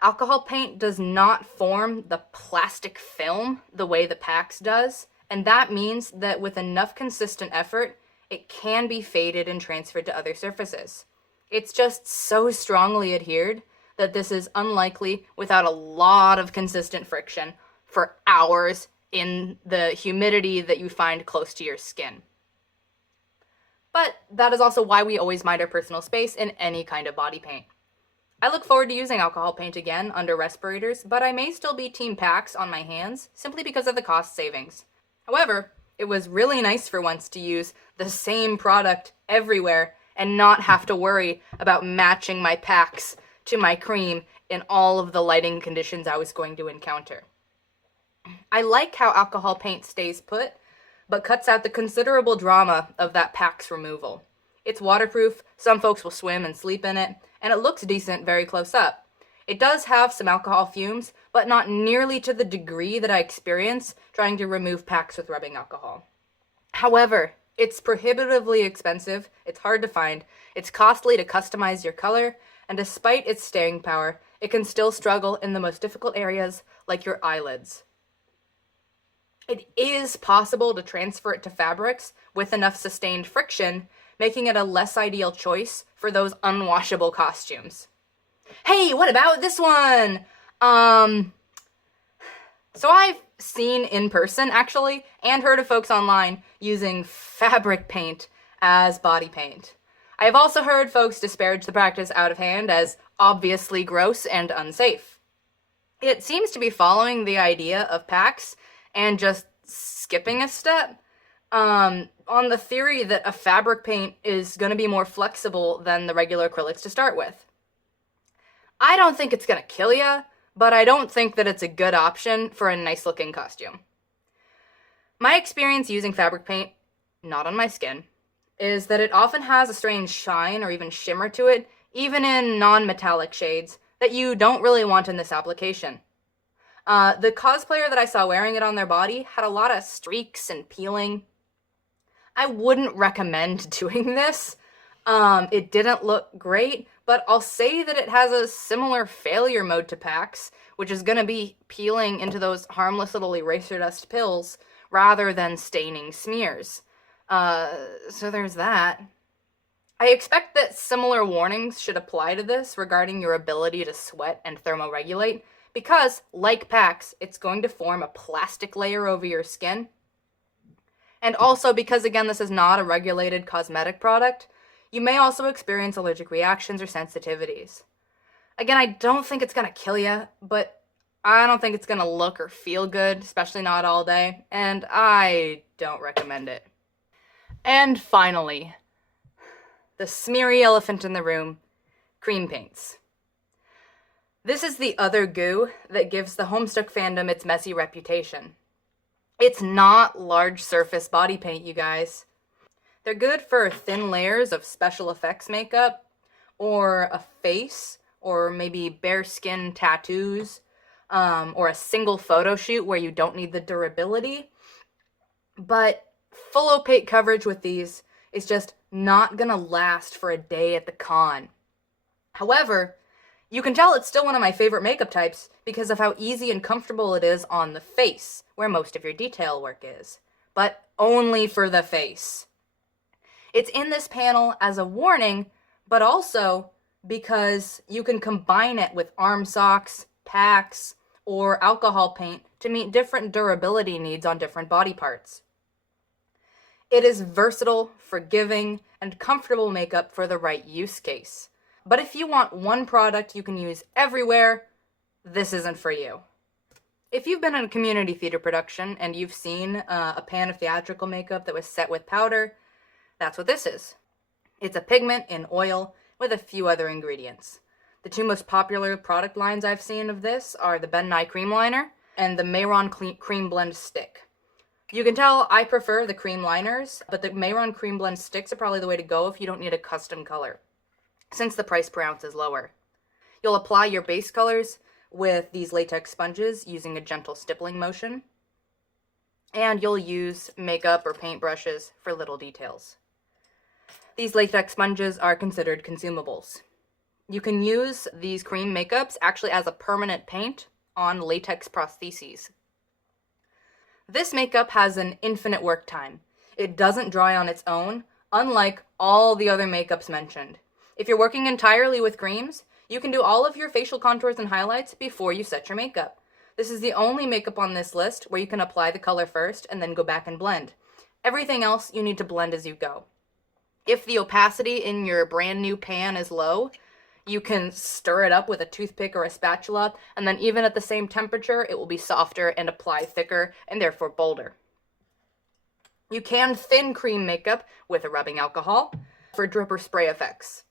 alcohol paint does not form the plastic film the way the packs does, and that means that with enough consistent effort, it can be faded and transferred to other surfaces. It's just so strongly adhered that this is unlikely without a lot of consistent friction for hours in the humidity that you find close to your skin. But that is also why we always mind our personal space in any kind of body paint. I look forward to using alcohol paint again under respirators, but I may still be team packs on my hands simply because of the cost savings. However, it was really nice for once to use the same product everywhere and not have to worry about matching my packs to my cream in all of the lighting conditions I was going to encounter. I like how alcohol paint stays put, but cuts out the considerable drama of that packs removal. It's waterproof, some folks will swim and sleep in it, and it looks decent very close up. It does have some alcohol fumes, but not nearly to the degree that I experience trying to remove packs with rubbing alcohol. However, it's prohibitively expensive, it's hard to find, it's costly to customize your color, and despite its staying power, it can still struggle in the most difficult areas like your eyelids. It is possible to transfer it to fabrics with enough sustained friction, making it a less ideal choice for those unwashable costumes. Hey, what about this one? So I've seen in person, actually, and heard of folks online using fabric paint as body paint. I have also heard folks disparage the practice out of hand as obviously gross and unsafe. It seems to be following the idea of packs and just skipping a step, on the theory that a fabric paint is going to be more flexible than the regular acrylics to start with. I don't think it's going to kill ya, but I don't think that it's a good option for a nice looking costume. My experience using fabric paint, not on my skin, is that it often has a strange shine or even shimmer to it, even in non-metallic shades, that you don't really want in this application. The cosplayer that I saw wearing it on their body had a lot of streaks and peeling. I wouldn't recommend doing this. It didn't look great, but I'll say that it has a similar failure mode to packs, which is going to be peeling into those harmless little eraser dust pills rather than staining smears. So there's that. I expect that similar warnings should apply to this regarding your ability to sweat and thermoregulate, because, like packs, it's going to form a plastic layer over your skin. And also because, again, this is not a regulated cosmetic product, you may also experience allergic reactions or sensitivities. Again, I don't think it's going to kill you, but I don't think it's going to look or feel good, especially not all day, and I don't recommend it. And finally, the smeary elephant in the room, cream paints. This is the other goo that gives the Homestuck fandom its messy reputation. It's not large surface body paint, you guys. They're good for thin layers of special effects makeup, or a face, or maybe bare skin tattoos, or a single photo shoot where you don't need the durability. But full opaque coverage with these is just not gonna last for a day at the con. However, you can tell it's still one of my favorite makeup types because of how easy and comfortable it is on the face, where most of your detail work is. But only for the face. It's in this panel as a warning, but also because you can combine it with armsocks, packs, or alcohol paint to meet different durability needs on different body parts. It is versatile, forgiving, and comfortable makeup for the right use case. But if you want one product you can use everywhere, this isn't for you. If you've been in a community theater production and you've seen a pan of theatrical makeup that was set with powder, that's what this is. It's a pigment in oil with a few other ingredients. The two most popular product lines I've seen of this are the Ben Nye Cream Liner and the Mayron Cream Blend Stick. You can tell I prefer the cream liners, but the Mayron Cream Blend Sticks are probably the way to go if you don't need a custom color, since the price per ounce is lower. You'll apply your base colors with these latex sponges using a gentle stippling motion, and you'll use makeup or paint brushes for little details. These latex sponges are considered consumables. You can use these cream makeups actually as a permanent paint on latex prostheses. This makeup has an infinite work time. It doesn't dry on its own, unlike all the other makeups mentioned. If you're working entirely with creams, you can do all of your facial contours and highlights before you set your makeup. This is the only makeup on this list where you can apply the color first and then go back and blend. Everything else you need to blend as you go. If the opacity in your brand new pan is low, you can stir it up with a toothpick or a spatula, and then even at the same temperature, it will be softer and apply thicker and therefore bolder. You can thin cream makeup with a rubbing alcohol for drip or spray effects.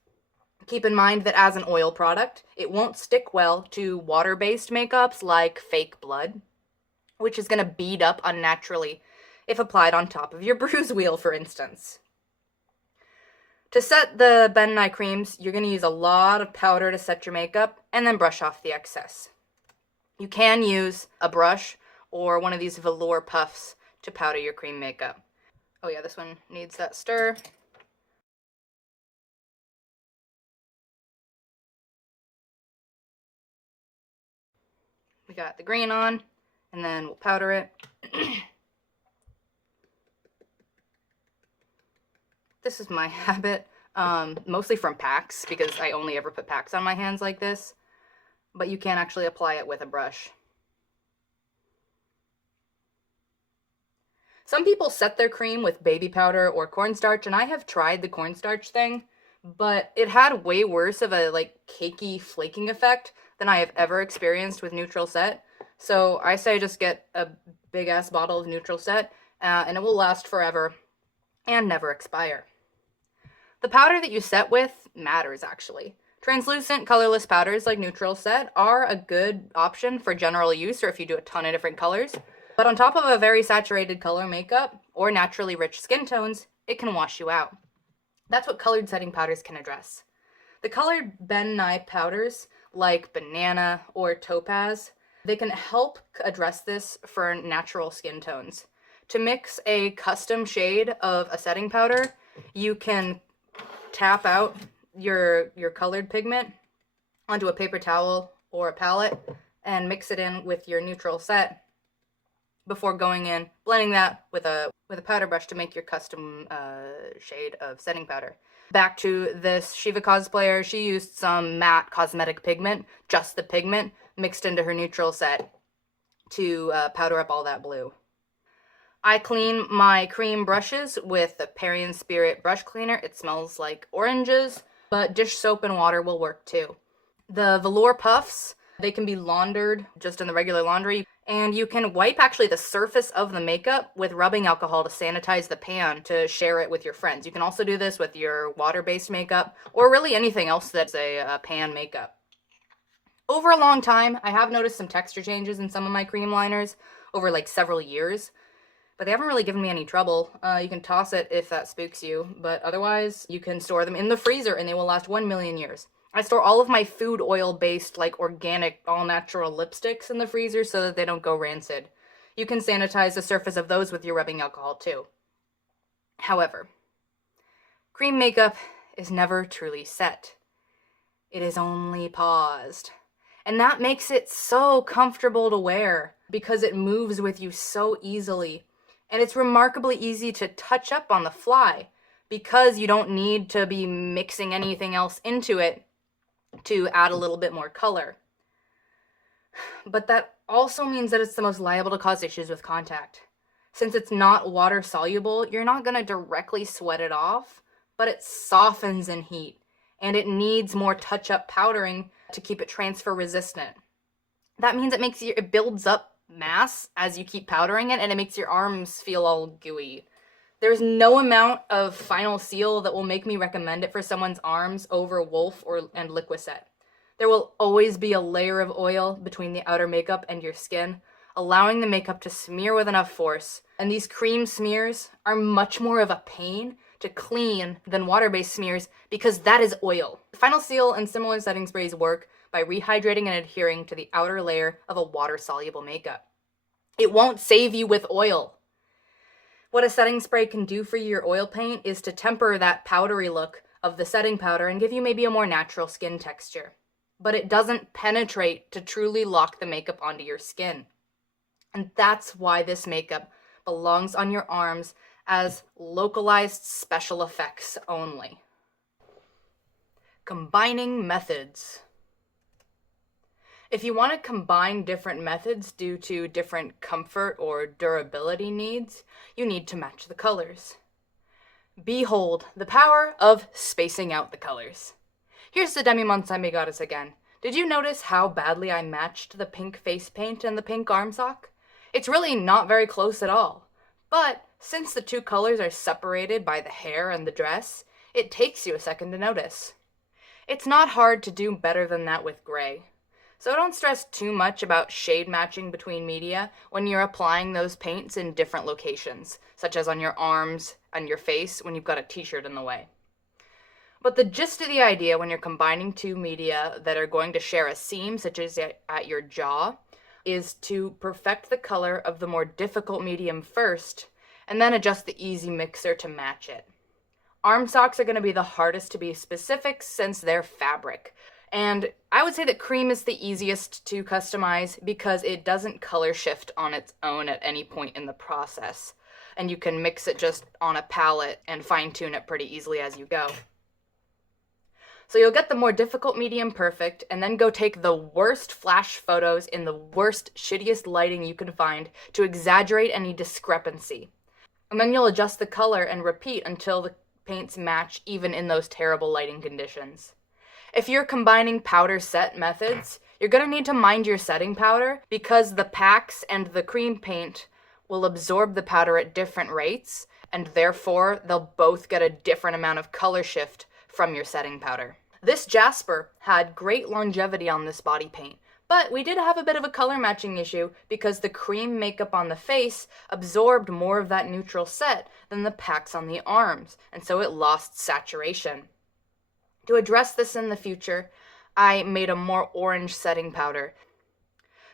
Keep in mind that as an oil product, it won't stick well to water-based makeups like fake blood, which is going to bead up unnaturally if applied on top of your bruise wheel, for instance. To set the Ben Nye creams, you're going to use a lot of powder to set your makeup and then brush off the excess. You can use a brush or one of these velour puffs to powder your cream makeup. Oh yeah, this one needs that stir. We got the green on, and then we'll powder it. This is my habit, mostly from packs, because I only ever put packs on my hands like this, but you can actually apply it with a brush. Some people set their cream with baby powder or cornstarch, and I have tried the cornstarch thing, but it had way worse of a cakey flaking effect than I have ever experienced with neutral set. So I say just get a big ass bottle of neutral set, and it will last forever and never expire. The powder that you set with matters, actually. Translucent, colorless powders like neutral set are a good option for general use or if you do a ton of different colors. But on top of a very saturated color makeup or naturally rich skin tones, it can wash you out. That's what colored setting powders can address. The colored Ben Nye powders like Banana or Topaz, they can help address this for natural skin tones. To mix a custom shade of a setting powder, you can tap out your colored pigment onto a paper towel or a palette and mix it in with your neutral set before going in, blending that with a powder brush to make your custom shade of setting powder. Back to this Shiva cosplayer, she used some matte cosmetic pigment, just the pigment, mixed into her neutral set to powder up all that blue. I clean my cream brushes with the Perry & Spirit brush cleaner. It smells like oranges, but dish soap and water will work too. The velour puffs, they can be laundered just in the regular laundry, and you can wipe actually the surface of the makeup with rubbing alcohol to sanitize the pan to share it with your friends. You can also do this with your water-based makeup or really anything else that's a pan makeup. Over a long time, I have noticed some texture changes in some of my cream liners over several years, but they haven't really given me any trouble. You can toss it if that spooks you, but otherwise you can store them in the freezer and they will last 1 million years. I store all of my food oil-based, organic, all-natural lipsticks in the freezer so that they don't go rancid. You can sanitize the surface of those with your rubbing alcohol too. However, cream makeup is never truly set. It is only paused. And that makes it so comfortable to wear because it moves with you so easily. And it's remarkably easy to touch up on the fly because you don't need to be mixing anything else into it to add a little bit more color. But that also means that it's the most liable to cause issues with contact. Since it's not water soluble, you're not going to directly sweat it off, but it softens in heat, and it needs more touch-up powdering to keep it transfer resistant. That means it builds up mass as you keep powdering it, and it makes your arms feel all gooey. There's no amount of final seal that will make me recommend it for someone's arms over Wolf and Liquicet. There will always be a layer of oil between the outer makeup and your skin, allowing the makeup to smear with enough force. And these cream smears are much more of a pain to clean than water-based smears because that is oil. Final Seal and similar setting sprays work by rehydrating and adhering to the outer layer of a water-soluble makeup. It won't save you with oil. What a setting spray can do for your oil paint is to temper that powdery look of the setting powder and give you maybe a more natural skin texture. But it doesn't penetrate to truly lock the makeup onto your skin. And that's why this makeup belongs on your arms as localized special effects only. Combining methods. If you want to combine different methods due to different comfort or durability needs, you need to match the colors. Behold the power of spacing out the colors. Here's the Demi-Montsemi Goddess again. Did you notice how badly I matched the pink face paint and the pink arm sock? It's really not very close at all. But since the two colors are separated by the hair and the dress, it takes you a second to notice. It's not hard to do better than that with gray. So don't stress too much about shade matching between media when you're applying those paints in different locations, such as on your arms and your face when you've got a t-shirt in the way. But the gist of the idea when you're combining two media that are going to share a seam, such as at your jaw, is to perfect the color of the more difficult medium first, and then adjust the easy mixer to match it. Arm socks are going to be the hardest to be specific since they're fabric. And I would say that cream is the easiest to customize because it doesn't color shift on its own at any point in the process. And you can mix it just on a palette and fine-tune it pretty easily as you go. So you'll get the more difficult medium perfect, and then go take the worst flash photos in the worst, shittiest lighting you can find to exaggerate any discrepancy. And then you'll adjust the color and repeat until the paints match even in those terrible lighting conditions. If you're combining powder set methods, you're going to need to mind your setting powder because the packs and the cream paint will absorb the powder at different rates, and therefore they'll both get a different amount of color shift from your setting powder. This Jasper had great longevity on this body paint, but we did have a bit of a color matching issue because the cream makeup on the face absorbed more of that neutral set than the packs on the arms, and so it lost saturation. To address this in the future, I made a more orange setting powder.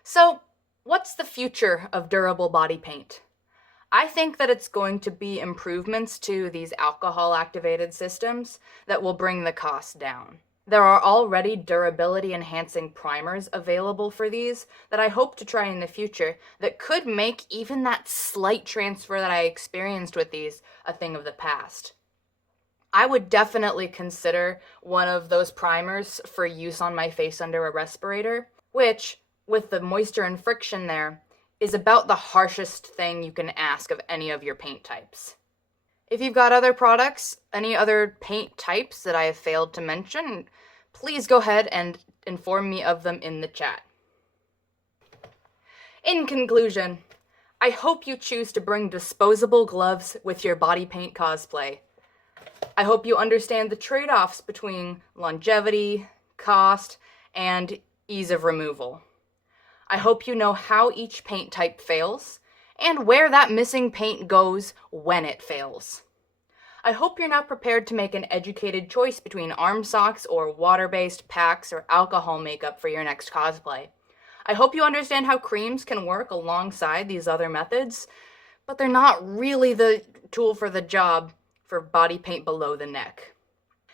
So, what's the future of durable body paint? I think that it's going to be improvements to these alcohol-activated systems that will bring the cost down. There are already durability-enhancing primers available for these that I hope to try in the future that could make even that slight transfer that I experienced with these a thing of the past. I would definitely consider one of those primers for use on my face under a respirator, which, with the moisture and friction there, is about the harshest thing you can ask of any of your paint types. If you've got other products, any other paint types that I have failed to mention, please go ahead and inform me of them in the chat. In conclusion, I hope you choose to bring disposable gloves with your body paint cosplay. I hope you understand the trade-offs between longevity, cost, and ease of removal. I hope you know how each paint type fails, and where that missing paint goes when it fails. I hope you're now prepared to make an educated choice between arm socks or water-based packs or alcohol makeup for your next cosplay. I hope you understand how creams can work alongside these other methods, but they're not really the tool for the job for body paint below the neck.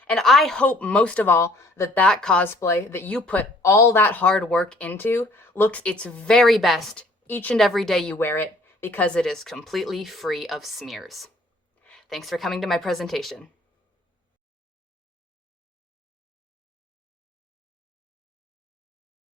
And I hope most of all that that cosplay that you put all that hard work into looks its very best each and every day you wear it, because it is completely free of smears. Thanks for coming to my presentation.